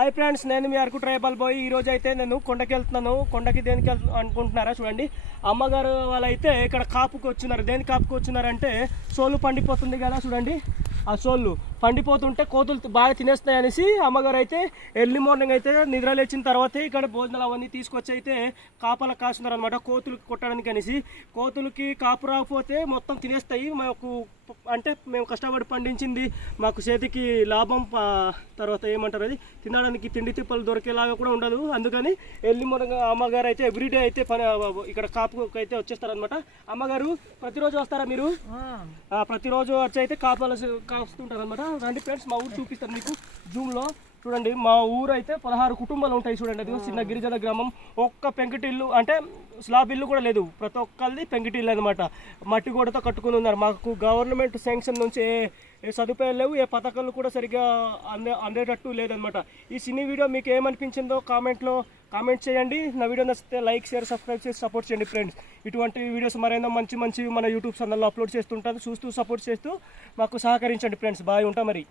Hi friends, నేను మీ Araku tribal bye. ఈరోజు అయితే నేను కొండకి వెళ్తున్నాను. కొండకి దేనికి అనుకుంటున్నారా? చూడండి, అమ్మగారు వాళ్ళైతే ఇక్కడ కాపుకి వచ్చినారు. దేనికి కాపుకి వచ్చినారంటే సోలు పండిపోతుంది కదా, చూడండి ఆ సోళ్ళు పండిపోతుంటే కోతులు బాగా తినేస్తాయి అనేసి అమ్మగారు అయితే ఎర్లీ మార్నింగ్ అయితే నిద్ర లేచిన తర్వాతే ఇక్కడ భోజనాలు అవన్నీ తీసుకొచ్చి అయితే కాపలా కాస్తున్నారు అనమాట, కోతులకి కొట్టడానికి అనేసి. కోతులకి కాపు రాకపోతే మొత్తం తినేస్తాయి. మాకు అంటే మేము కష్టపడి పండించింది మాకు చేతికి లాభం, తర్వాత ఏమంటారు అది తినడానికి తిండి తిప్పలు దొరికేలాగా కూడా ఉండదు. అందుకని ఎర్లీ మార్నింగ్ అమ్మగారు అయితే ఎవ్రీడే అయితే పని ఇక్కడ కాపుకి అయితే వచ్చేస్తారనమాట. అమ్మగారు ప్రతిరోజు వస్తారా మీరు? ప్రతిరోజు వచ్చి అయితే కాపాలు కాస్తుంటారు అనమాట. రండి ఫ్రెండ్స్, మా ఊరు చూపిస్తాను మీకు జూమ్లో. చూడండి, మా ఊరు అయితే 16 కుటుంబాలు ఉంటాయి. చూడండి, అది చిన్న గిరిజన గ్రామం. ఒక్క పెంకుటిల్లు అంటే స్లాబ్ ఇల్లు కూడా లేదు, ప్రతి ఒక్కరిది పెంకుటిల్లు అనమాట. మట్టి గోడతో కట్టుకుని ఉన్నారు. మాకు గవర్నమెంట్ శాంక్షన్ నుంచి ఏ సదుపాయాలు లేవు, ఏ పథకాలు కూడా సరిగ్గా అందేటట్టు లేదనమాట. ఈ సినీ వీడియో మీకు ఏమనిపించిందో కామెంట్ చేయండి. నా వీడియో నచ్చితే లైక్, షేర్, సబ్స్క్రైబ్ చేసి సపోర్ట్ చేయండి ఫ్రెండ్స్. ఇటువంటి వీడియోస్ మరైనా మంచి మన యూట్యూబ్ ఛానల్లో అప్లోడ్ చేస్తుంటాను. చూస్తూ సపోర్ట్ చేస్తూ మాకు సహకరించండి ఫ్రెండ్స్. బాయ్, ఉంటా మరి.